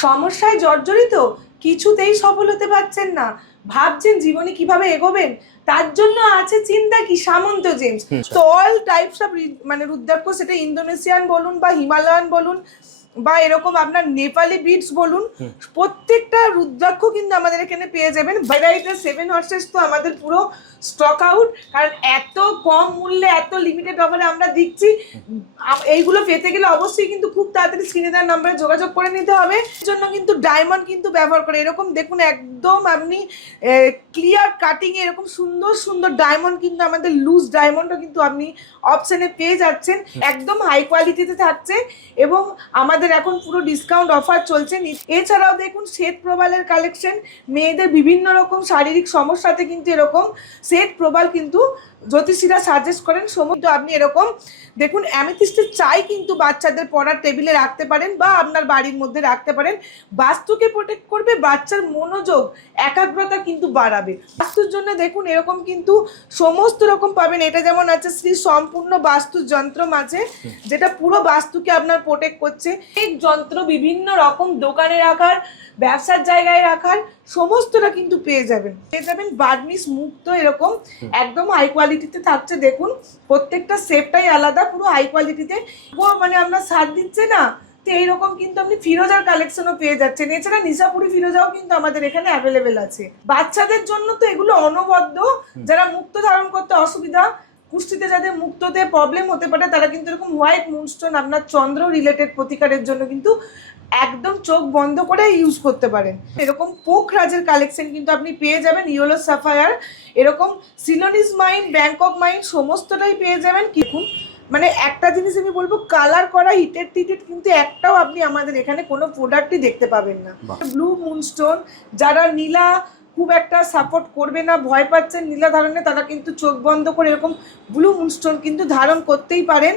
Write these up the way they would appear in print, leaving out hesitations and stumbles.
সমস্যায় জর্জরিত, কিছুতেই সফল হতে পারছেন না, ভাবছেন জীবনে কিভাবে এগোবেন, তার জন্য আছে চিন্তা কি সামন্ত জেমস। তো অল টাইপস অফ রুদ্রাক্ষ, সেটা ইন্দোনেশিয়ান বলুন বা হিমালয়ান বলুন বা এরকম আপনার নেপালি বিটস বলুন, প্রত্যেকটা রুদ্রাক্ষ কিন্তু আমাদের এখানে পেয়ে যাবেন। ভ্যারাইটি 7 হর্সেস তো আমাদের পুরো স্টক আউট, কারণ এত কম মূল্যে এত লিমিটেড অফারে আমরা দিচ্ছি। এইগুলো পেতে গেলে অবশ্যই কিন্তু খুব তাড়াতাড়ি স্ক্রিনে দেওয়ার নাম্বারে যোগাযোগ করে নিতে হবে। এর জন্য কিন্তু ডায়মন্ড কিন্তু ব্যবহার করে, এরকম দেখুন একদম আপনি ক্লিয়ার কাটিং এরকম সুন্দর সুন্দর ডায়মন্ড কিন্তু আমাদের লুজ ডায়মন্ডও কিন্তু আপনি অপশনে পেয়ে যাচ্ছেন, একদম হাই কোয়ালিটিতে থাকছে এবং আমাদের এখন পুরো ডিসকাউন্ট অফার চলছে। এছাড়াও দেখুন শ্বেত প্রবালের কালেকশন, মেয়েদের বিভিন্ন রকম শারীরিক সমস্যাতে কিন্তু এরকম শ্বেত প্রবাল কিন্তু জ্যোতিষীরা সাজেস্ট করেন। সমস্ত আপনি এরকম দেখুন অ্যামেথিস্টের চাই কিন্তু বাচ্চাদের পড়ার টেবিলে রাখতে পারেন বা আপনার বাড়ির মধ্যে রাখতে পারেন। বাস্তুকে প্রোটেক্ট করবে, বাচ্চার মনোযোগ একাগ্রতা কিন্তু বাড়াবে। বাস্তুর জন্য দেখুন এরকম কিন্তু সমস্ত রকম পাবেন। এটা যেমন আছে শ্রী সম্পূর্ণ বাস্তু যন্ত্র মাঝে, যেটা পুরো বাস্তুকে আপনার প্রোটেক্ট করছে। এই যন্ত্র বিভিন্ন রকম দোকানে রাখার, ব্যবসার জায়গায় রাখার সমস্তটা কিন্তু পেয়ে যাবেন বার্নিশ মুক্ত, এরকম একদম হাই কোয়ালিটিতে থাকছে। দেখুন প্রত্যেকটা শেপটাই আলাদা, পুরো হাই কোয়ালিটিতে। মানে আমরা সার দিচ্ছে না, তো এইরকম কিন্তু আপনি ফিরোজার কালেকশনও পেয়ে যাচ্ছেন। এছাড়া নিশাপুরি ফিরোজাও কিন্তু আমাদের এখানে অ্যাভেলেবেল আছে। বাচ্চাদের জন্য তো এগুলো অনবদ্য, যারা মুক্ত ধারণ করতে অসুবিধা, কুষ্ঠিতে যাদের মুক্ততে প্রবলেম হতে পারে, তারা কিন্তু এরকম হোয়াইট মুনস্টোন আপনার চন্দ্র রিলেটেড প্রতিকারের জন্য কিন্তু একদম চোখ বন্ধ করে ইউজ করতে পারেন। এরকম পোখরাজের কালেকশন কিন্তু আপনি পেয়ে যাবেন, ইয়েলো সাফায়ার, এরকম সিলোনিস মাইন, ব্যাংকক মাইন সমস্তটাই পেয়ে যাবেন। দেখুন মানে একটা জিনিস আমি বলবো, কালার করা হিটেড টিটেড কিন্তু একটাও আপনি আমাদের এখানে কোনো প্রোডাক্টই দেখতে পাবেন না। ব্লু মুনস্টোন, যারা নীলা খুব একটা সাপোর্ট করবে না, ভয় পাচ্ছেন নীলা ধারণে, তারা কিন্তু চোখ বন্ধ করে এরকম ব্লু মুনস্টোন কিন্তু ধারণ করতেই পারেন।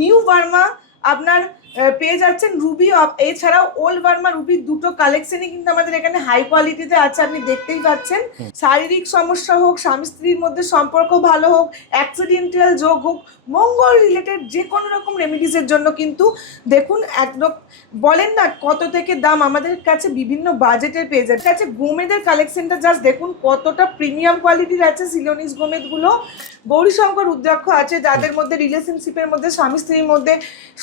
নিউ বার্মা আপনার পেয়ে যাচ্ছেন রুবি, এছাড়াও ওল্ড বার্মা রুবি, দুটো কালেকশনই কিন্তু আমাদের এখানে হাই কোয়ালিটিতে আছে, আপনি দেখতেই পাচ্ছেন। শারীরিক সমস্যা হোক, স্বামী স্ত্রীর মধ্যে সম্পর্ক ভালো হোক, অ্যাক্সিডেন্টাল যোগ হোক, মঙ্গল রিলেটেড যে কোনো রকম রেমিডিসের জন্য কিন্তু দেখুন একদম বলেন না কত থেকে দাম, আমাদের কাছে বিভিন্ন বাজেটের পেয়ে যাবে। কাছে গোমেদের কালেকশনটা জাস্ট দেখুন কতটা প্রিমিয়াম কোয়ালিটির আছে। সিলোনিস গোমেদগুলো, গৌরীশঙ্কর রুদ্রাক্ষ আছে, যাদের মধ্যে রিলেশনশিপের মধ্যে, স্বামী স্ত্রীর মধ্যে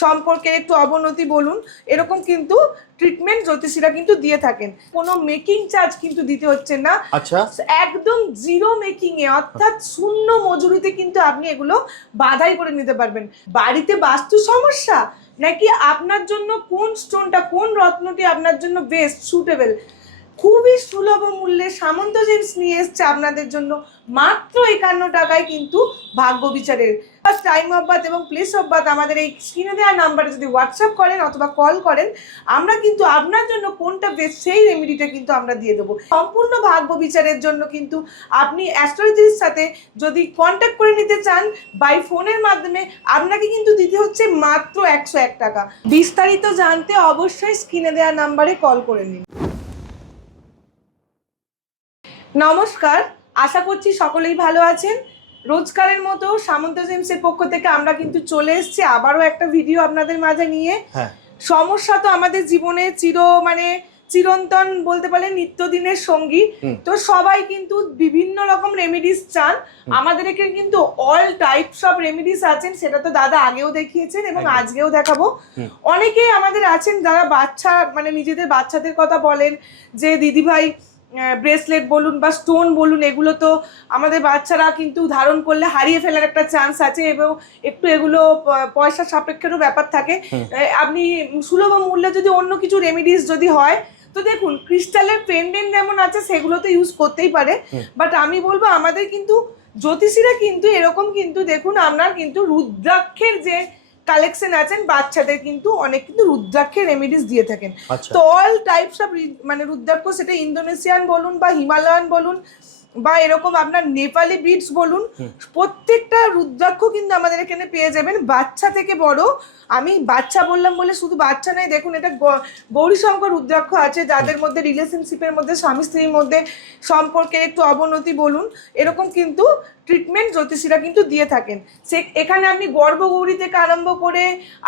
সম্পর্কের একটু অবনতি বলুন, এরকম কিন্তু ট্রিটমেন্ট জ্যোতিষীরা কিন্তু দিয়ে থাকেন। কোনো মেকিং চার্জ কিন্তু দিতে হচ্ছে না। আচ্ছা, একদম জিরো মেকিং এ, অর্থাৎ শূন্য মজুরিতে কিন্তু আপনি এগুলো বাধাই করে নিতে পারবেন। বাড়িতে বাস্তু সমস্যা নাকি আপনার জন্য কোন স্টোনটা, কোন রত্নটি আপনার জন্য বেস্ট সুটেবল, খুবই সুলভ মূল্যে সামন্ত জেমস নিয়ে এসছে আপনাদের জন্য মাত্র 51 টাকায় কিন্তু ভাগ্য বিচারের। টাইম অফ বার্থ এবং প্লেস অফ বার্থ আমাদের এই স্ক্রিনে দেওয়া নাম্বারে যদি হোয়াটসঅ্যাপ করেন অথবা কল করেন, আমরা কিন্তু আপনার জন্য কোনটা বেস্ট সেই রেমেডিটা কিন্তু আমরা দিয়ে দেবো। সম্পূর্ণ ভাগ্য বিচারের জন্য কিন্তু আপনি অ্যাস্ট্রোলজির সাথে যদি কন্ট্যাক্ট করে নিতে চান বাই ফোনের মাধ্যমে, আপনাকে কিন্তু দিতে হচ্ছে মাত্র 101 টাকা। বিস্তারিত জানতে অবশ্যই স্ক্রিনে দেওয়া নাম্বারে কল করে নিন। নমস্কার, আশা করছি সকলেই ভালো আছেন। রোজকারের মতো সামন্ত জেমসের পক্ষ থেকে আমরা কিন্তু চলে এসেছি আবারও একটা ভিডিও আপনাদের মাঝে নিয়ে। সমস্যা তো আমাদের জীবনে চিরন্তন বলতে পারেন নিত্যদিনের সঙ্গী। তো সবাই কিন্তু বিভিন্ন রকম রেমেডিস চান, আমাদের এখানে কিন্তু অল টাইপস অফ রেমেডিস আছেন। সেটা তো দাদা আগেও দেখিয়েছেন এবং আজকেও দেখাবো। অনেকেই আমাদের আছেন যারা বাচ্চা নিজেদের বাচ্চাদের কথা বলেন যে দিদিভাই ব্রেসলেট বলুন বা স্টোন বলুন, এগুলো তো আমাদের বাচ্চারা কিন্তু ধারণ করলে হারিয়ে ফেলার একটা চান্স আছে এবং একটু এগুলো পয়সা সাপেক্ষেরও ব্যাপার থাকে। আপনি সুলভ মূল্যে যদি অন্য কিছু রেমেডিস যদি হয়, তো দেখুন ক্রিস্টালের পেন্ডেন্ট যেমন আছে সেগুলো তো ইউজ করতেই পারে, বাট আমি বলবো আমাদের কিন্তু জ্যোতিষীরা কিন্তু এরকম কিন্তু দেখুন আপনার কিন্তু রুদ্রাক্ষের যে কালেকশন আছেন, বাচ্চাদের কিন্তু অনেক কিন্তু রুদ্রাক্ষের রেমেডিস দিয়ে থাকেন। তো অল টাইপস অফ রুদ্রাক্ষ, সেটা ইন্দোনেশিয়ান বলুন বা হিমালয়ান বলুন বা এরকম আপনার নেপালি বিটস বলুন, প্রত্যেকটা রুদ্রাক্ষ কিন্তু আমাদের এখানে পেয়ে যাবেন, বাচ্চা থেকে বড়। আমি বাচ্চা বললাম বলে শুধু বাচ্চা নয়, দেখুন এটা গৌরীশঙ্কর রুদ্রাক্ষ আছে, যাদের মধ্যে রিলেশনশিপের মধ্যে স্বামী স্ত্রীর মধ্যে সম্পর্কের একটু অবনতি বলুন, এরকম কিন্তু ট্রিটমেন্ট জ্যোতিষীরা কিন্তু দিয়ে থাকেন। এখানে আপনি গর্ভগৌরী থেকে আরম্ভ করে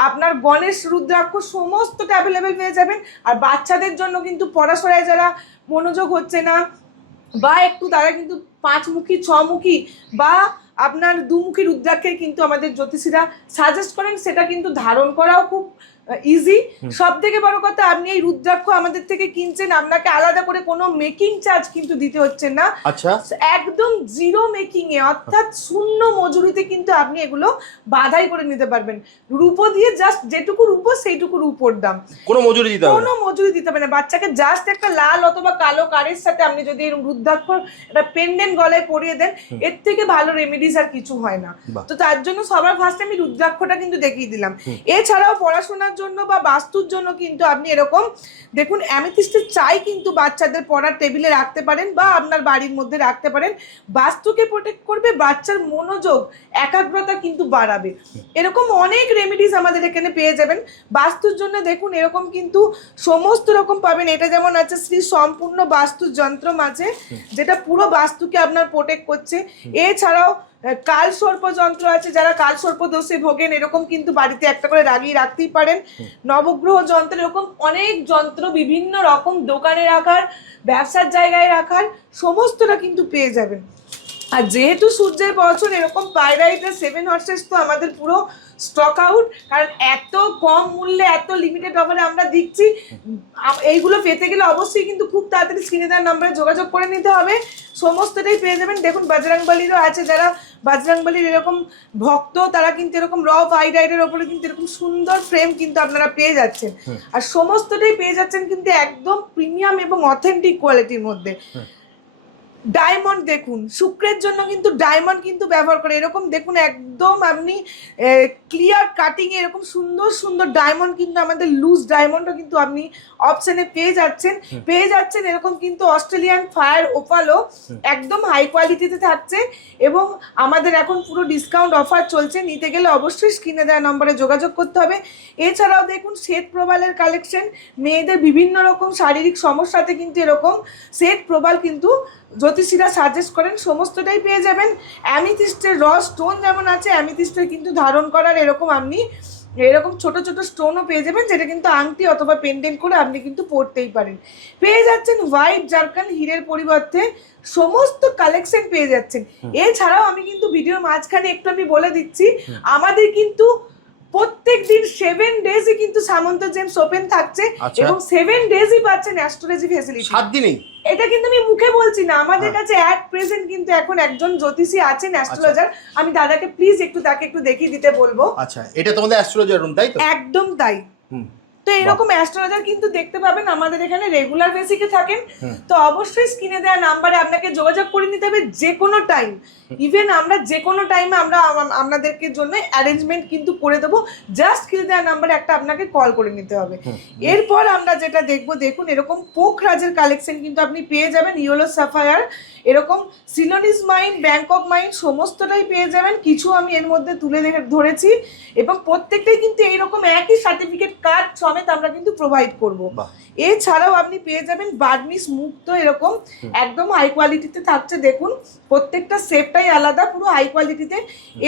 আপনার গণেশ রুদ্রাক্ষ সমস্তটা অ্যাভেলেবেল পেয়ে যাবেন। আর বাচ্চাদের জন্য কিন্তু পড়াশোনায় যারা মনোযোগ হচ্ছে না বা একটু, তারা কিন্তু 5 মুখী 6 মুখী বা আপনার 2 মুখী রুদ্রাক্ষের কিন্তু আমাদের জ্যোতিষীরা সাজেস্ট করেন, সেটা কিন্তু ধারণ করাও খুব ইজি। সব থেকে বড় কথা, আপনি এই রুদ্রাক্ষ আমাদের থেকে কিনছেন, আপনাকে আলাদা করে কোনো মেকিং চার্জ কিন্তু দিতে হচ্ছে না। আচ্ছা, একদম জিরো মেকিং এ, অর্থাৎ শূন্য মজুরিতে কিন্তু আপনি এগুলো বাধাই করে নিতে পারবেন। রূপো দিয়ে জাস্ট যেটুকু রূপো সেইটুকু রূপোর দাম, কোনো মজুরি দিতে হবে না, কোনো মজুরি দিতে হবে না। বাচ্চাকে জাস্ট একটা লাল অথবা কালো কারের সাথে আপনি যদি এরকম রুদ্রাক্ষ একটা পেন্ডেন্ট গলায় পরিয়ে দেন, এর থেকে ভালো রেমেডিস আর কিছু হয় না। তো তার জন্য সবার ফার্স্টে আমি রুদ্রাক্ষটা কিন্তু দেখিয়ে দিলাম। এছাড়াও পড়াশোনার জন্য বা বাস্তুর জন্য কিন্তু আপনি এরকম দেখুন অ্যামেথিস্টের চাই কিন্তু বাচ্চাদের পড়ার টেবিলে রাখতে পারেন বা আপনার বাড়ির মধ্যে রাখতে পারেন। বাস্তুকে প্রোটেক্ট করবে, বাচ্চার মনোযোগ একাগ্রতা কিন্তু বাড়াবে। এরকম অনেক রেমেডিস আমাদের এখানে পেয়ে যাবেন বাস্তুর জন্য। দেখুন এরকম কিন্তু সমস্ত রকম পাবেন। এটা যেমন আছে শ্রী সম্পূর্ণ বাস্তু যন্ত্র আছে, যেটা পুরো বাস্তুকে আপনার প্রোটেক্ট করছে। এছাড়াও কাল সর্প যন্ত্র আছে, যারা কাল সর্প দোষে ভোগেন এরকম কিন্তু বাড়িতে একটা করে লাগিয়ে রাখতেই পারেন। নবগ্রহ যন্ত্র, এরকম অনেক যন্ত্র বিভিন্ন রকম দোকানে রাখার, ব্যবসার জায়গায় রাখার সমস্তটা কিন্তু পেয়ে যাবেন। আর যেহেতু সূর্যের বছর, এরকম পাইরাইটের 7 হর্সেস তো আমাদের পুরো স্টক আউট, কারণ এত কম মূল্যে এত লিমিটেড অফারে আমরা দিচ্ছি। এইগুলো পেতে গেলে অবশ্যই কিন্তু খুব তাড়াতাড়ি স্ক্রিনে দেওয়ার নম্বরে যোগাযোগ করে নিতে হবে, সমস্তটাই পেয়ে যাবেন। দেখুন বজরংবলীরও আছে, যারা বজরংবলীর এরকম ভক্ত তারা কিন্তু এরকম র পাইরাইটের ওপরে কিন্তু এরকম সুন্দর ফ্রেম কিন্তু আপনারা পেয়ে যাচ্ছেন। আর সমস্তটাই পেয়ে যাচ্ছেন কিন্তু একদম প্রিমিয়াম এবং অথেন্টিক কোয়ালিটির মধ্যে। ডায়মন্ড দেখুন, শুক্রের জন্য কিন্তু ডায়মন্ড কিন্তু ব্যবহার করে, এরকম দেখুন একদম আপনি ক্লিয়ার কাটিং এরকম সুন্দর সুন্দর ডায়মন্ড কিন্তু আমাদের লুজ ডায়মন্ডও কিন্তু আপনি অপশনে পেয়ে যাচ্ছেন। এরকম কিন্তু অস্ট্রেলিয়ান ফায়ার ওপালও একদম হাই কোয়ালিটিতে থাকছে এবং আমাদের এখন পুরো ডিসকাউন্ট অফার চলছে। নিতে গেলে অবশ্যই স্ক্রিনে দেওয়া নম্বরে যোগাযোগ করতে হবে। এছাড়াও দেখুন শ্বেত প্রবালের কালেকশন, মেয়েদের বিভিন্ন রকম শারীরিক সমস্যাতে কিন্তু এরকম শ্বেত প্রবাল কিন্তু জ্যোতিষীরা সাজেস্ট করেন, সমস্তটাই পেয়ে যাবেন। অ্যামিথিস্টের র স্টোন যেমন আছে, অ্যামিথিস্টের কিন্তু ধারণ করার এরকম আপনি এরকম ছোট ছোট স্টোনও পেয়ে যাবেন, যেটা কিন্তু আংটি অথবা পেন্ডেন্ট করে আপনি কিন্তু পরতেই পারেন। পেয়ে যাচ্ছেন হোয়াইট জারকান হীরের পরিবর্তে সমস্ত কালেকশন পেয়ে যাচ্ছেন। এছাড়াও আমি কিন্তু ভিডিওর মাঝখানে একটু আমি বলে দিচ্ছি, আমাদের কিন্তু প্রত্যেক দিন 7 ডেজই কিন্তু সামন্ত জেমস ওপেন থাকছে এবং 7 ডেজই পাচ্ছেন অ্যাস্ট্রোলজি ফ্যাসিলিটি। 7 দিনই? এটা কিন্তু আমি মুখে বলছি না, আমাদের কাছে অ্যাট প্রেজেন্ট কিন্তু এখন একজন জ্যোতিষী আছেন অ্যাস্ট্রোলজার। আমি দাদাকে প্লিজ তাকে একটু দেখিয়ে দিতে বলবো। আচ্ছা, এটা তোমাদের অ্যাস্ট্রোলজার রুম তাই তো? একদম তাই। তো এরকম অ্যাস্ট্রোলজার কিন্তু দেখতে পাবেন আমাদের এখানে রেগুলার বেসিকে থাকেন। তো অবশ্যই স্ক্রিনে দেওয়া নাম্বারে আপনাকে যোগাযোগ করে নিতে হবে যে কোনো টাইম। ইভেন আমরা যে কোনো টাইমে আমরা আপনাদেরকে জন্য অ্যারেঞ্জমেন্ট কিন্তু করে দেবো, জাস্ট স্ক্রিনে দেওয়া নাম্বারে একটা আপনাকে কল করে নিতে হবে। এরপর আমরা যেটা দেখবো, দেখুন এরকম পোখরাজের কালেকশন কিন্তু আপনি পেয়ে যাবেন, ইয়েলো সাফায়ার, এরকম সিলোনিস মাইন, ব্যাংকক মাইন সমস্তটাই পেয়ে যাবেন। কিছু আমি এর মধ্যে তুলে ধরেছি এবং প্রত্যেকটাই কিন্তু এইরকম একই সার্টিফিকেট কার্ড সমেত আমরা কিন্তু প্রোভাইড করব। এছাড়াও আপনি পেয়ে যাবেন বার্নিশ মুক্ত, এরকম একদম হাই কোয়ালিটিতে থাকছে। দেখুন প্রত্যেকটা শেপটাই আলাদা, পুরো হাই কোয়ালিটিতে।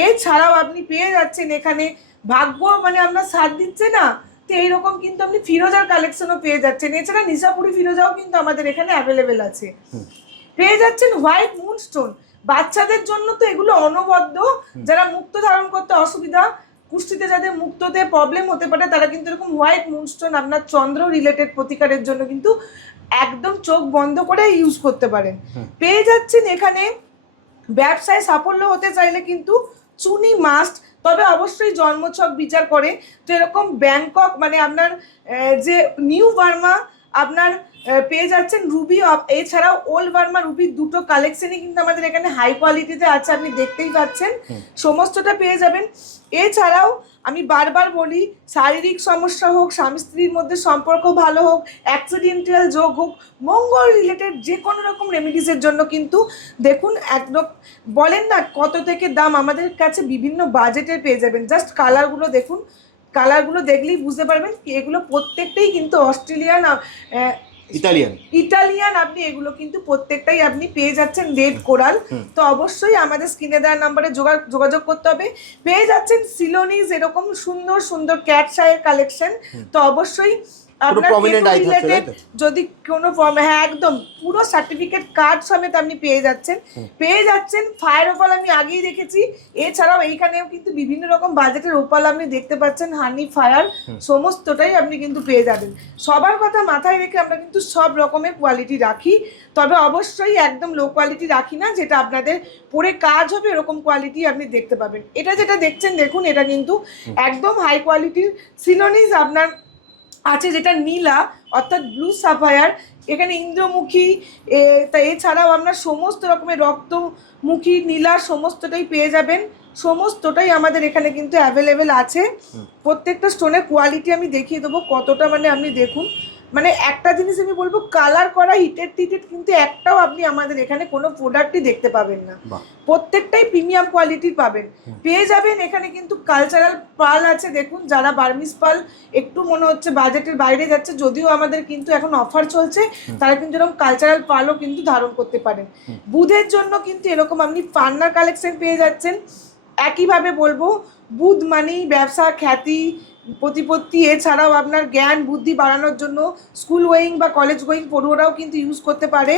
এছাড়াও আপনি পেয়ে যাচ্ছেন এখানে ভাগ্য মানে আপনার সাথ দিচ্ছে না, তো এইরকম কিন্তু আপনি ফিরোজার কালেকশনও পেয়ে যাচ্ছেন। এছাড়া নিশাপুরি ফিরোজাও কিন্তু আমাদের এখানে অ্যাভেলেবেল আছে। পেয়ে যাচ্ছেন হোয়াইট মুনস্টোন, বাচ্চাদের জন্য তো এগুলো অনবদ্য। যারা মুক্ত ধারণ করতে অসুবিধা, কুষ্ঠিতে যাদের মুক্ততে প্রবলেম হতে পারে, তারা কিন্তু এরকম হোয়াইট মুনস্টোন আপনার চন্দ্র রিলেটেড প্রতিকারের জন্য কিন্তু একদম চোখ বন্ধ করে ইউজ করতে পারেন। পেয়ে যাচ্ছেন এখানে ব্যবসায় সাফল্য হতে চাইলে কিন্তু চুনি মাস্ট, তবে অবশ্যই জন্মছক বিচার করে। তো এরকম ব্যাংকক মানে আপনার যে নিউ বার্মা আপনার পেয়ে যাচ্ছেন রুবি, এছাড়াও ওল্ড বার্মা রুবি, দুটো কালেকশনই কিন্তু আমাদের এখানে হাই কোয়ালিটিতে আছে, আপনি দেখতেই পাচ্ছেন, সমস্তটা পেয়ে যাবেন। এছাড়াও আমি বারবার বলি, শারীরিক সমস্যা হোক, স্বামী স্ত্রীর মধ্যে সম্পর্ক ভালো হোক, অ্যাক্সিডেন্টাল যোগ হোক, মঙ্গল রিলেটেড যে কোনো রকম রেমিডিসের জন্য কিন্তু দেখুন একদম বলেন না কত থেকে দাম, আমাদের কাছে বিভিন্ন বাজেটের পেয়ে যাবেন। জাস্ট কালারগুলো দেখুন, কালারগুলো দেখলেই বুঝতে পারবেন এগুলো প্রত্যেকটাই কিন্তু অস্ট্রেলিয়ান ইটালিয়ান আপনি এগুলো কিন্তু প্রত্যেকটাই আপনি পেয়ে যাচ্ছেন রেড কোরাল। তো অবশ্যই আমাদের স্ক্রিনে দেওয়া নাম্বারে যোগাযোগ করতে হবে। পেয়ে যাচ্ছেন সিলোনিজ এরকম সুন্দর সুন্দর ক্যাট শায়ের কালেকশন। তো অবশ্যই আপনার রিলেটেড যদি কোনো হ্যাঁ একদম পুরো সার্টিফিকেট কার্ড সমেত আপনি পেয়ে যাচ্ছেন ফায়ার ওপাল আমি আগেই দেখেছি। এছাড়াও এইখানেও কিন্তু বিভিন্ন রকম বাজেটের ওপাল আপনি দেখতে পাচ্ছেন, হানি ফায়ার সমস্তটাই আপনি কিন্তু পেয়ে যাবেন। সবার কথা মাথায় রেখে আমরা কিন্তু সব রকমের কোয়ালিটি রাখি, তবে অবশ্যই একদম লো কোয়ালিটি রাখি না, যেটা আপনাদের পরে কাজ হবে এরকম কোয়ালিটি আপনি দেখতে পাবেন। এটা যেটা দেখছেন দেখুন, এটা কিন্তু একদম হাই কোয়ালিটির সিলোনিজ আপনার আছে, যেটা নীলা অর্থাৎ ব্লু সাফায়ার। এখানে ইন্দ্রমুখী এছাড়াও আপনার সমস্ত রকমের রক্তমুখী নীলা সমস্তটাই পেয়ে যাবেন, সমস্তটাই আমাদের এখানে কিন্তু অ্যাভেলেবেল আছে। প্রত্যেকটা স্টোনের কোয়ালিটি আমি দেখিয়ে দেবো কতটা, মানে আপনি দেখুন, মানে একটা জিনিস আমি বলবো কালার করা হিটেড কিন্তু একটাও আপনি আমাদের এখানে কোনো প্রোডাক্টই দেখতে পাবেন না, প্রত্যেকটাই প্রিমিয়াম কোয়ালিটির পাবেন। পেয়ে যাবেন এখানে কিন্তু কালচারাল পাল আছে, দেখুন যারা বার্মিস পাল একটু মনে হচ্ছে বাজেটের বাইরে যাচ্ছে, যদিও আমাদের কিন্তু এখন অফার চলছে, তারা কিন্তু এরকম কালচারাল পালও কিন্তু ধারণ করতে পারেন। বুধের জন্য কিন্তু এরকম আপনি পান্নার কালেকশন পেয়ে যাচ্ছেন। একইভাবে বলবো বুধ মানেই ব্যবসা, খ্যাতি, প্রতিপত্তি, এছাড়াও আপনার জ্ঞান বুদ্ধি বাড়ানোর জন্য স্কুল গোয়িং বা কলেজ গোয়িং পড়ুয়ারাও কিন্তু ইউজ করতে পারে।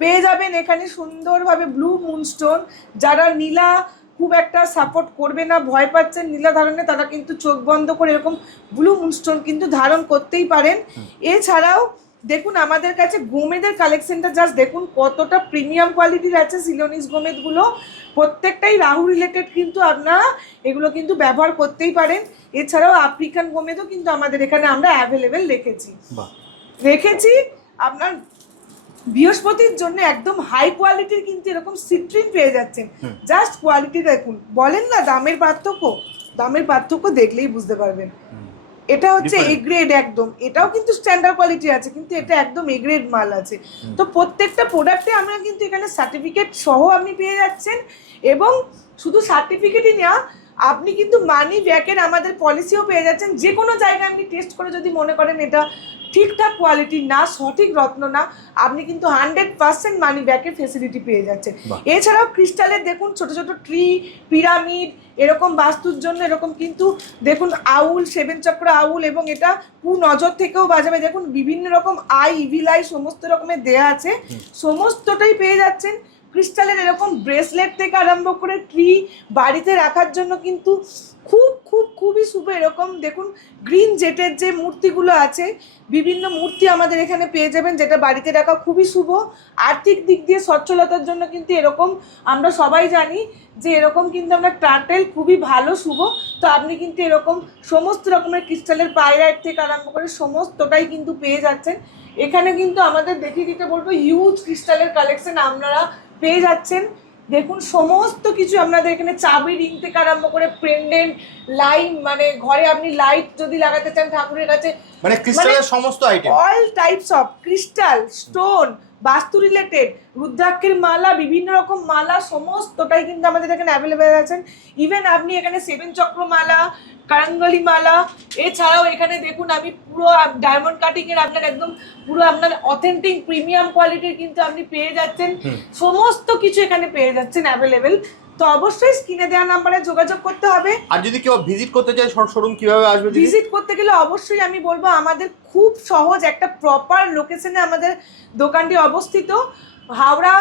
পেয়ে যাবেন এখানে সুন্দরভাবে ব্লু মুনস্টোন, যারা নীলা খুব একটা সাপোর্ট করবে না, ভয় পাচ্ছেন নীলা ধারণে, তারা কিন্তু চোখ বন্ধ করে এরকম ব্লু মুনস্টোন কিন্তু ধারণ করতেই পারেন। এছাড়াও দেখুন আমাদের কাছে গোমেদের কালেকশনটা জাস্ট দেখুন কতটা প্রিমিয়াম কোয়ালিটির আছে। সিলোনিস গোমেদগুলো প্রত্যেকটাই রাহু রিলেটেড, কিন্তু আপনারা এগুলো কিন্তু ব্যবহার করতেই পারেন। এছাড়াও আফ্রিকান গোমেদও কিন্তু আমাদের এখানে আমরা অ্যাভেলেবেল রেখেছি। আপনার বৃহস্পতির জন্য একদম হাই কোয়ালিটির কিন্তু এরকম সিট্রিন পেয়ে যাচ্ছেন। জাস্ট কোয়ালিটি দেখুন, বলেন না দামের পার্থক্য দেখলেই বুঝতে পারবেন। এটা হচ্ছে এ গ্রেড একদম, এটাও কিন্তু স্ট্যান্ডার্ড কোয়ালিটি আছে, কিন্তু এটা একদম এ গ্রেড মাল আছে। তো প্রত্যেকটা প্রোডাক্টে আমরা কিন্তু এখানে সার্টিফিকেট সহ আপনি পেয়ে যাচ্ছেন, এবং শুধু সার্টিফিকেটই না, আপনি কিন্তু মানি ব্যাকের আমাদের পলিসিও পেয়ে যাচ্ছেন। যে কোনো জায়গায় আপনি টেস্ট করে যদি মনে করেন এটা ঠিকঠাক কোয়ালিটি না, সঠিক রত্ন না, আপনি কিন্তু 100% মানি ব্যাকের ফেসিলিটি পেয়ে যাচ্ছেন। এছাড়াও ক্রিস্টালের দেখুন ছোট ছোট ট্রি, পিরামিড, এরকম বাস্তুর জন্য এরকম কিন্তু দেখুন আউল, 7 চক্র আউল, এবং এটা নজর থেকেও বাজাবে। দেখুন বিভিন্ন রকম ইভিল আই সমস্ত রকমের দেয়া আছে, সমস্তটাই পেয়ে যাচ্ছেন। ক্রিস্টালের এরকম ব্রেসলেট থেকে আরম্ভ করে ট্রি বাড়িতে রাখার জন্য কিন্তু খুবই শুভ। এরকম দেখুন গ্রিন জেটের যে মূর্তিগুলো আছে, বিভিন্ন মূর্তি আমাদের এখানে পেয়ে যাবেন, যেটা বাড়িতে রাখা খুবই শুভ। আর্থিক দিক দিয়ে সচ্ছলতার জন্য কিন্তু এরকম আমরা সবাই জানি যে এরকম কিন্তু আমরা টার্টেল খুবই ভালো শুভ। তো আপনি কিন্তু এরকম সমস্ত রকমের ক্রিস্টালের পাইরাইট থেকে আরম্ভ করে সমস্তটাই কিন্তু পেয়ে যাচ্ছেন। এখানে কিন্তু আমাদের দেখিয়ে দিতে বলবো হিউজ ক্রিস্টালের কালেকশন আপনারা পেয়ে যাচ্ছেন। দেখুন সমস্ত কিছু আপনাদের এখানে চাবি রিং থেকে আরম্ভ করে পেন্ডেন্ট, লাইন, মানে ঘরে আপনি লাইট যদি লাগাতে চান ঠাকুরের কাছে, মানে ক্রিস্টালের সমস্ত item, all types of crystal, stone, বাস্তু রিলেটেড, রুদ্রাক্ষের মালা, বিভিন্ন রকম মালা সমস্তটাই কিন্তু আমাদের এখানে অ্যাভেলেবেল আছেন। ইভেন আপনি এখানে 7 চক্র মালা, কারাঙ্গলি মালা, এছাড়াও এখানে দেখুন আমি পুরো ডায়মন্ড কাটিং এর আপনার একদম পুরো আপনার অথেন্টিক প্রিমিয়াম কোয়ালিটির কিন্তু আপনি পেয়ে যাচ্ছেন, সমস্ত কিছু এখানে পেয়ে যাচ্ছেন অ্যাভেলেবেল। তো অবশ্যই স্ক্রিনে দেওয়া নাম্বারে যোগাযোগ করতে হবে। আর যদি কেউ ভিজিট করতে চায় শোরুম কিভাবে আসবে? ভিজিট করতে গেলে অবশ্যই আমি বলবো আমাদের খুব সহজ একটা প্রপার লোকেশনে আমাদের দোকানটি অবস্থিত। হাওড়া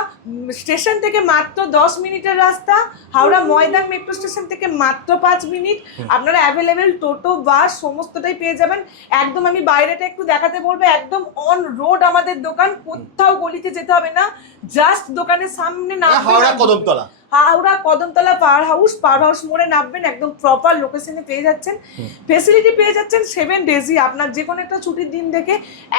স্টেশন থেকে মাত্র 10 মিনিটের রাস্তা, হাওড়া ময়দান মেট্রো স্টেশন থেকে মাত্র 5 মিনিট। আপনারা অ্যাভেলেবেল টোটো, বাস সমস্তটাই পেয়ে যাবেন। একদম আমি বাইরেটা একটু দেখাতে বলবো, একদম অন রোড আমাদের দোকান, কোথাও গলিতে যেতে হবে না, জাস্ট দোকানের সামনে নামবেন, হাওড়া কদমতলা পাওয়ার হাউস মোড়ে নামবেন, একদম প্রপার লোকেশনে পেয়ে যাচ্ছেন। ফেসিলিটি পেয়ে যাচ্ছেন 7 ডেজই, আপনার যে কোনো একটা ছুটি ছুটির দিন থেকে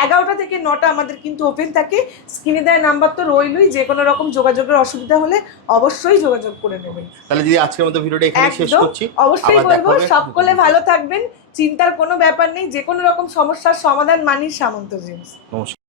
11টা থেকে 9টা আমাদের কিন্তু ওপেন থাকে। স্ক্রিনে দেওয়া নাম্বার তো রইলই, যে কোনো রকম যোগাযোগের অসুবিধা হলে অবশ্যই যোগাযোগ করে নেবেন। তাহলে দিদি আজকের মতো ভিডিওটা এখানে শেষ একদম, করছি। অবশ্যই আবার দেখা বলবো হবে। সকলে ভালো থাকবেন, চিন্তার কোনো ব্যাপার নেই, যে কোনো রকম সমস্যার সমাধান মানি সামন্ত জেমস। নমস্কার।